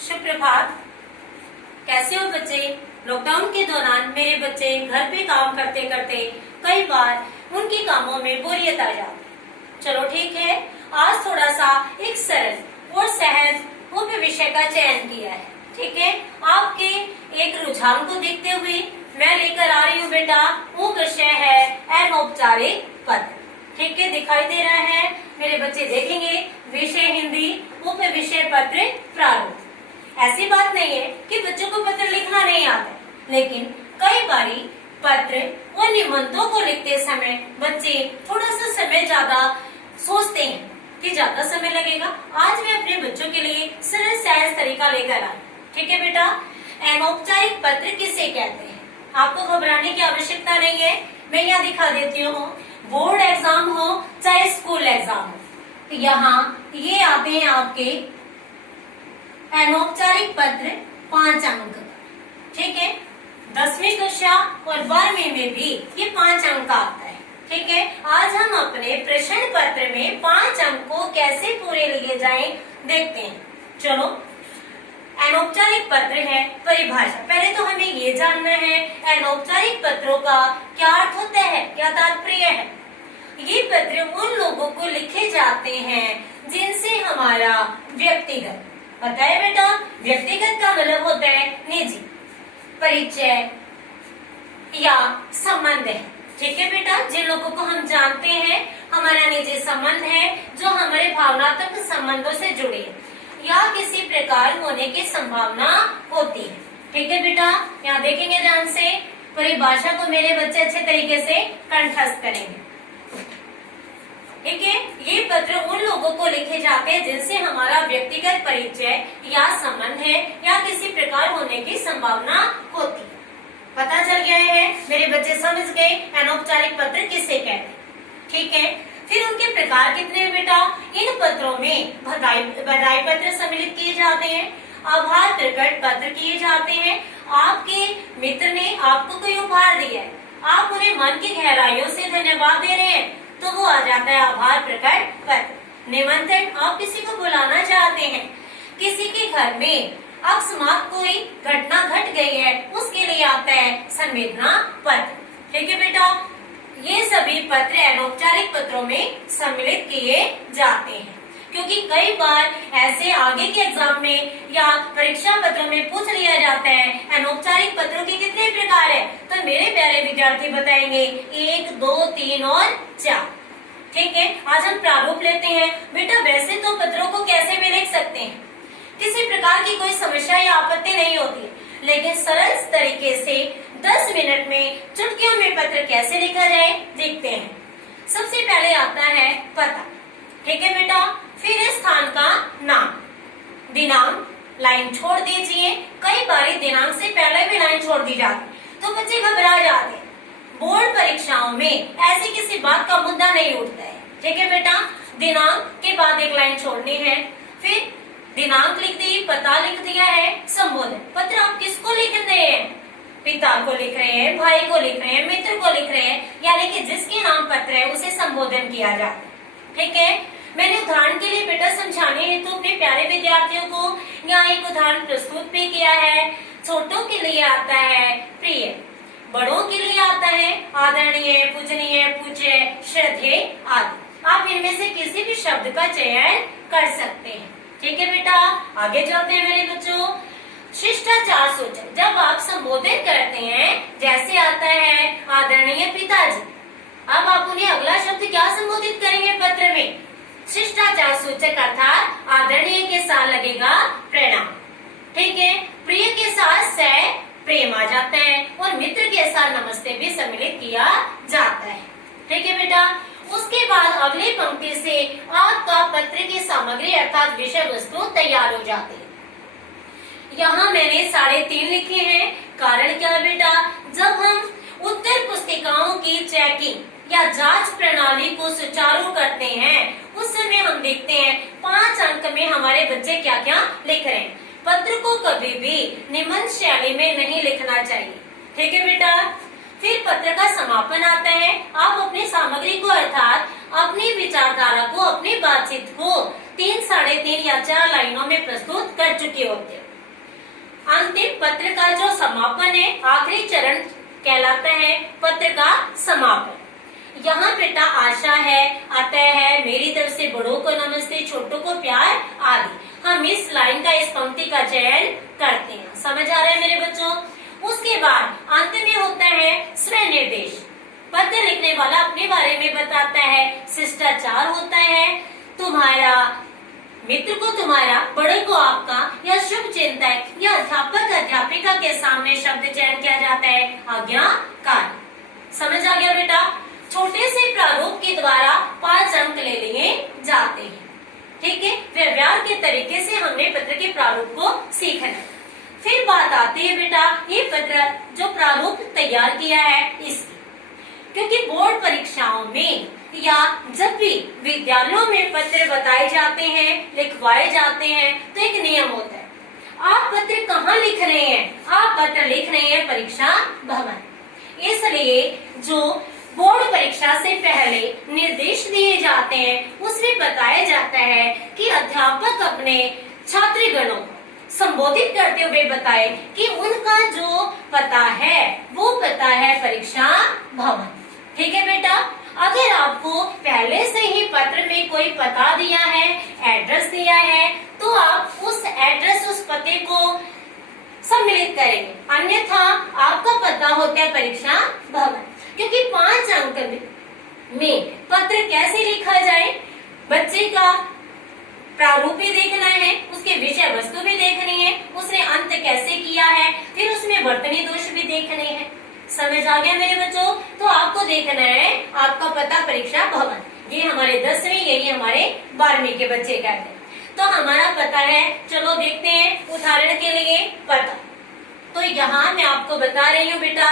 सुप्रभात। कैसे हो बच्चे? लॉकडाउन के दौरान मेरे बच्चे घर पे काम करते करते कई बार उनके कामों में बोरियत आ जाती। चलो ठीक है, आज थोड़ा सा एक सरल और सहज उप विषय का चयन किया है। ठीक है, आपके एक रुझान को देखते हुए मैं लेकर आ रही हूँ बेटा, वो विषय है अनौपचारिक पत्र। ठीक है, दिखाई दे रहा है, मेरे बच्चे देखेंगे विषय हिंदी उप विषय पत्र प्रारूप। ऐसी बात नहीं है कि बच्चों को पत्र लिखना नहीं आता है, लेकिन कई बारी पत्र और निबंधों को लिखते समय बच्चे थोड़ा सा समय ज्यादा सोचते हैं कि ज्यादा समय लगेगा। आज मैं अपने बच्चों के लिए सरल सहज तरीका लेकर आई। ठीक है बेटा, अनौपचारिक पत्र किसे कहते हैं? आपको घबराने की आवश्यकता नहीं है, मैं यहाँ दिखा देती हूँ। बोर्ड एग्जाम हो चाहे स्कूल एग्जाम हो, तो यहाँ ये आते हैं आपके अनौपचारिक पत्र 5 अंक। ठीक है, 10वीं कक्षा और 12वीं में भी ये 5 अंक का आता है। ठीक है, आज हम अपने प्रश्न पत्र में 5 अंक को कैसे पूरे लिए जाएं देखते हैं। चलो, अनौपचारिक पत्र है परिभाषा। पहले तो हमें ये जानना है अनौपचारिक पत्रों का क्या अर्थ होता है, क्या तात्पर्य है। ये पत्र उन लोगों को लिखे जाते हैं जिनसे हमारा व्यक्तिगत, पता है बेटा, व्यक्तिगत का मतलब होता है निजी परिचय या संबंध है। ठीक है बेटा, जिन लोगों को हम जानते हैं, हमारा निजी संबंध है जो हमारे भावनात्मक संबंधों से जुड़े हैं या किसी प्रकार होने की संभावना होती है। ठीक है बेटा, यहाँ देखेंगे ध्यान से, परिभाषा को मेरे बच्चे अच्छे तरीके से कंठस्थ करेंगे। ठीक है, ये पत्र उन लोगों को लिखे जाते हैं जिनसे हमारा व्यक्तिगत परिचय या संबंध है या किसी प्रकार होने की संभावना होती है। पता चल गया है, मेरे बच्चे समझ गए अनौपचारिक पत्र किसे कहते हैं। ठीक है, फिर उनके प्रकार कितने हैं बेटा? इन पत्रों में बधाई पत्र सम्मिलित किए जाते हैं, आभार प्रकट पत्र किए जाते हैं। आपके मित्र ने आपको कोई उपहार दिया है, आप उन्हें मन की गहराइयों से धन्यवाद दे रहे हैं, तो वो आ जाता है आभार प्रकट पत्र। निमंत्रण, आप किसी को बुलाना चाहते हैं, किसी के घर में अकस्मात कोई घटना घट गई है, उसके लिए आता है संवेदना पत्र। ठीक है बेटा, ये सभी पत्र अनौपचारिक पत्रों में सम्मिलित किए जाते हैं, क्योंकि कई बार ऐसे आगे के एग्जाम में या परीक्षा पत्रों में पूछ लिया जाता है अनौपचारिक पत्रों के कितने प्रकार है, तो मेरे प्यारे विद्यार्थी बताएंगे 1, 2, 3 और 4। ठीक है, आज हम प्रारूप लेते हैं। बेटा वैसे तो पत्रों को कैसे भी लिख सकते हैं, किसी प्रकार की कोई समस्या या आपत्ति नहीं होती, लेकिन सरल तरीके से 10 मिनट में चुटकियों में पत्र कैसे लिखा जाए देखते हैं। सबसे पहले आता है पता। ठीक है बेटा, फिर स्थान का नाम, दिनांक, लाइन छोड़ दीजिए। कई बार दिनांक से पहले भी लाइन छोड़ दी जाती तो बच्चे घबरा जाते हैं। बोर्ड परीक्षाओं में ऐसी किसी बात का मुद्दा नहीं उठता है। ठीक है बेटा, दिनांक के बाद एक लाइन छोड़नी है, फिर दिनांक लिख दी, पता लिख दिया है, संबोधन। पत्र आप किसको लिख रहे हैं? पिता को लिख रहे हैं, भाई को लिख रहे हैं, मित्र को लिख रहे हैं, यानी कि जिसके नाम पत्र है उसे संबोधन किया जाता है। ठीक है, मैंने उदाहरण के लिए बेटा समझाने हेतु तो अपने प्यारे विद्यार्थियों को यहाँ एक उदाहरण प्रस्तुत भी किया है। छोटों के लिए आता है प्रिय, बड़ों के लिए आता है आदरणीय, पूजनीय, पूज्य, श्रद्धेय आदि। आप इनमें से किसी भी शब्द का चयन कर सकते हैं। ठीक है बेटा, आगे चलते हैं मेरे बच्चों। शिष्टाचार सूचक, जब आप संबोधित करते हैं, जैसे आता है आदरणीय पिताजी, अब आप उन्हें अगला शब्द क्या संबोधित करेंगे पत्र में? शिष्टाचार सूचक अर्थात आदरणीय के साथ लगेगा प्रणाम। ठीक है, प्रिय के साथ से प्रेम आ जाता है और मित्र के साथ नमस्ते भी सम्मिलित किया जाता है। ठीक है बेटा, उसके बाद अगली पंक्ति से आपका पत्र की सामग्री अर्थात विषय वस्तु तैयार हो जाती है। यहाँ मैंने 3.5 लिखे हैं। कारण क्या है बेटा? जब हम उत्तर पुस्तिकाओं की चेकिंग या जांच प्रणाली को सुचारू करते हैं, उस समय हम देखते हैं 5 अंक में हमारे बच्चे क्या क्या लिख रहे हैं। पत्र को कभी भी निबंध शैली में नहीं लिखना चाहिए। ठीक है बेटा, फिर पत्र का समापन आता है। आप अपनी सामग्री को अर्थात अपनी विचारधारा को, अपनी बातचीत को 3, 3.5 या 4 लाइनों में प्रस्तुत कर चुके होते हैं। अंतिम पत्र का जो समापन है, आखिरी चरण कहलाता है पत्र का समापन। यहाँ बेटा आशा है, अतः है, मेरी तरफ से बड़ों को नमस्ते, छोटों को प्यार आदि। हम इस लाइन का, इस पंक्ति का चयन करते हैं। समझ आ रहा है मेरे बच्चों? उसके बाद अंत में होता है स्वनिर्देश। पत्र लिखने वाला अपने बारे में बताता है। शिष्टाचार होता है, तुम्हारा मित्र को तुम्हारा, बड़े को आपका, या शुभ चिंतक या अध्यापक अध्यापिका के सामने शब्द चयन किया जाता है आज्ञाकारी। समझ आ गया बेटा? छोटे से प्रारूप के द्वारा 5 अंक ले लिए जाते हैं। ठीक है, व्यवहार के तरीके से हमने पत्र के प्रारूप को सीखना है। फिर बात आती है बेटा ये पत्र जो प्रारूप तैयार किया है इसकी, क्योंकि बोर्ड परीक्षाओं में या जब भी विद्यालयों में पत्र बताए जाते हैं, लिखवाए जाते हैं, तो एक नियम होता है। आप पत्र कहाँ लिख रहे हैं? आप पत्र लिख रहे हैं परीक्षा भवन। इसलिए जो बोर्ड परीक्षा से पहले निर्देश दिए जाते हैं उसमें बताया जाता है कि अध्यापक अपने छात्रगणों को संबोधित करते हुए बताए कि उनका जो पता है वो पता है परीक्षा भवन। ठीक है बेटा? अगर आपको पहले से ही पत्र में कोई पता दिया है, एड्रेस दिया है, तो आप उस एड्रेस, उस पते को सम्मिलित करेंगे, अन्यथा आपका पता होता है परीक्षा भवन। क्योंकि 5 अंक में पत्र कैसे लिखा जाए, बच्चे का प्रारूप भी देखना है, उसके विषय वस्तु भी देखनी है, उसने अंत कैसे किया है, फिर उसमें वर्तनी दोष भी देखने हैं। समझ आ गया मेरे बच्चों? तो आपको देखना है आपका पता परीक्षा भवन। ये हमारे 10वीं, यही हमारे 12वीं के बच्चे कहते हैं। तो हमारा पता है, चलो देखते हैं उदाहरण के लिए पता। तो यहाँ मैं आपको बता रही हूँ बेटा,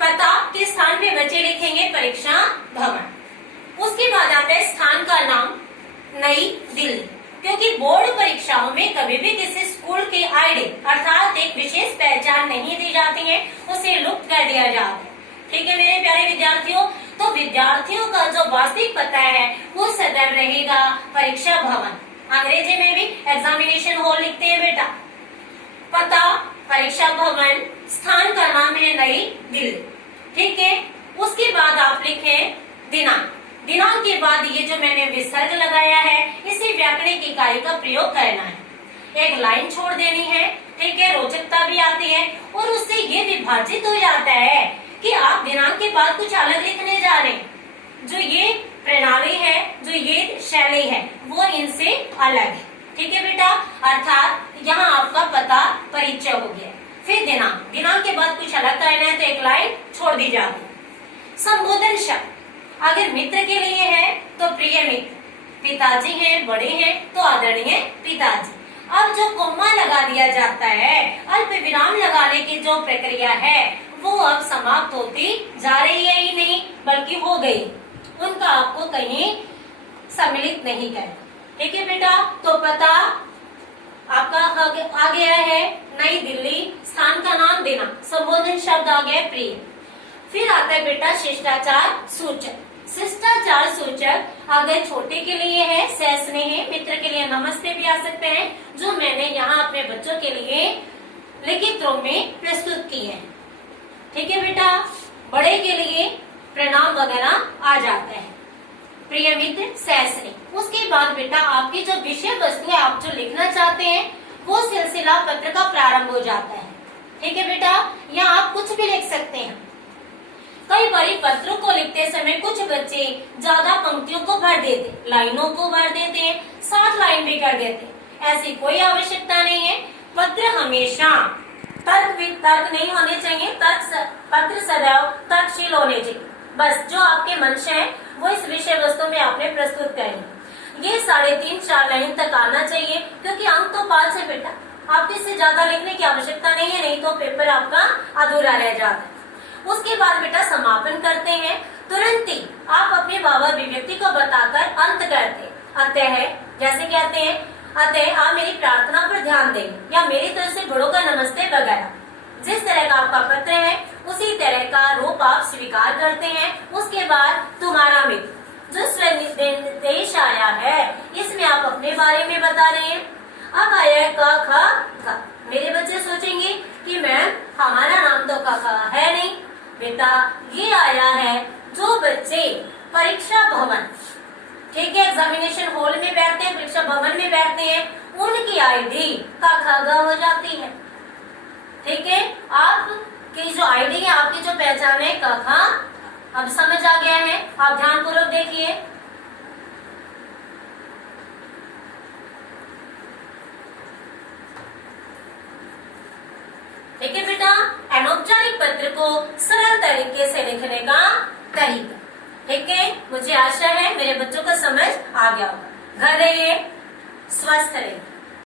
पता किस स्थान पे बच्चे लिखेंगे? परीक्षा भवन। उसके बाद आता है स्थान का नाम, नई दिल्ली, क्योंकि बोर्ड परीक्षाओं में कभी भी किसी स्कूल की आईडी अर्थात एक विशेष पहचान नहीं दी जाती है, उसे लुप्त कर दिया जाता है। ठीक है मेरे प्यारे विद्यार्थियों? तो विद्यार्थियों का जो वास्तविक पता है वो सदैव रहेगा परीक्षा भवन। अंग्रेजी में भी एग्जामिनेशन हॉल लिखते हैं बेटा। पता परीक्षा भवन, स्थान का नाम है नई दिल्ली। ठीक है, उसके बाद आप लिखें दिनांक। दिनांक के बाद ये जो मैंने विसर्ग लगाया है इसे व्याकरणिक इकाई का प्रयोग करना है। एक लाइन छोड़ देनी है। ठीक है, रोचकता भी आती है और उससे ये विभाजित हो जाता है कि आप दिनांक के बाद कुछ अलग लिखने जा रहे हैं। जो ये प्रणाली है, जो ये शैली है, वो इनसे अलग है। ठीक है बेटा? अर्थात यहाँ आपका पता परिचय हो गया। फिर दिनांक, दिनांक के बाद कुछ अलग करना है तो एक लाइन छोड़ दी जाती है। संबोधन शब्द अगर मित्र के लिए है तो प्रिय मित्र, पिताजी हैं, बड़े हैं तो आदरणीय पिताजी। अब जो कोमा लगा दिया जाता है, अल्प विराम लगाने की जो प्रक्रिया है वो अब समाप्त होती जा रही है ही नहीं बल्कि हो गई। उनका आपको कहीं सम्मिलित नहीं करना। ठीक है बेटा? तो पता आपका आ गया है नई दिल्ली, स्थान का नाम दिनांक, संबोधन शब्द आ गया प्रिय। फिर आता है बेटा शिष्टाचार सूचक। शिष्टाचार सूचक अगर छोटे के लिए है सह स्नेह, मित्र के लिए नमस्ते भी आ सकते हैं, जो मैंने यहाँ अपने बच्चों के लिए लिखित रूप में प्रस्तुत किए हैं। ठीक है बेटा? बड़े के लिए प्रणाम वगैरह आ जाता है, प्रिय मित्र, सह स्नेह। उसके बाद बेटा आपकी जो विषय वस्तु है, आप जो लिखना चाहते हैं वो सिलसिला पत्र का प्रारंभ हो जाता है। ठीक है बेटा? यहाँ आप कुछ भी लिख सकते हैं। कई बार पत्रों को लिखते समय कुछ बच्चे ज्यादा पंक्तियों को भर देते, लाइनों को भर देते हैं, 7 लाइन भी कर देते। ऐसी कोई आवश्यकता नहीं है। पत्र हमेशा तर्क नहीं होने चाहिए, पत्र सदैव तर्कशील होने चाहिए। बस जो आपके मन से है वो इस विषय वस्तु में आपने प्रस्तुत करनी। ये 3.5-4 लाइन तक आना चाहिए, क्योंकि अंक तो 5 है बेटा, आपको इससे ज्यादा लिखने की आवश्यकता नहीं है, नहीं तो पेपर आपका अधूरा रह जाता है। उसके बाद बेटा समापन करते हैं। तुरंत ही आप अपने भाव अभिव्यक्ति को बताकर अंत करते। अतः जैसे कहते हैं, अतः आप मेरी प्रार्थना पर ध्यान देंगे, या मेरी तरफ से बड़ों का नमस्ते वगैरह। जिस तरह का आपका पत्र है उसी तरह का रूप आप स्वीकार करते हैं। उसके बाद तुम्हारा मित्र जो निर्देश आया है इसमें आप अपने बारे में बता रहे हैं। अब आया है क ख ग। मेरे बच्चे सोचेंगे कि मैम हमारा नाम तो क ख है नहीं। बेटा ये आया है जो बच्चे परीक्षा भवन, ठीक है, एग्जामिनेशन हॉल में बैठते हैं, परीक्षा भवन में बैठते हैं, उनकी आईडी क ख ग हो जाती है। ठीक है, आपकी जो आईडी है, आपकी जो पहचान है क ख। अब समझ आ गया है? आप ध्यानपूर्वक देखिए। ठीक है बेटा, अनौपचारिक पत्र को सरल तरीके से लिखने का तरीका। ठीक है, मुझे आशा है मेरे बच्चों को समझ आ गया होगा। घर रहिए, स्वस्थ रहिए।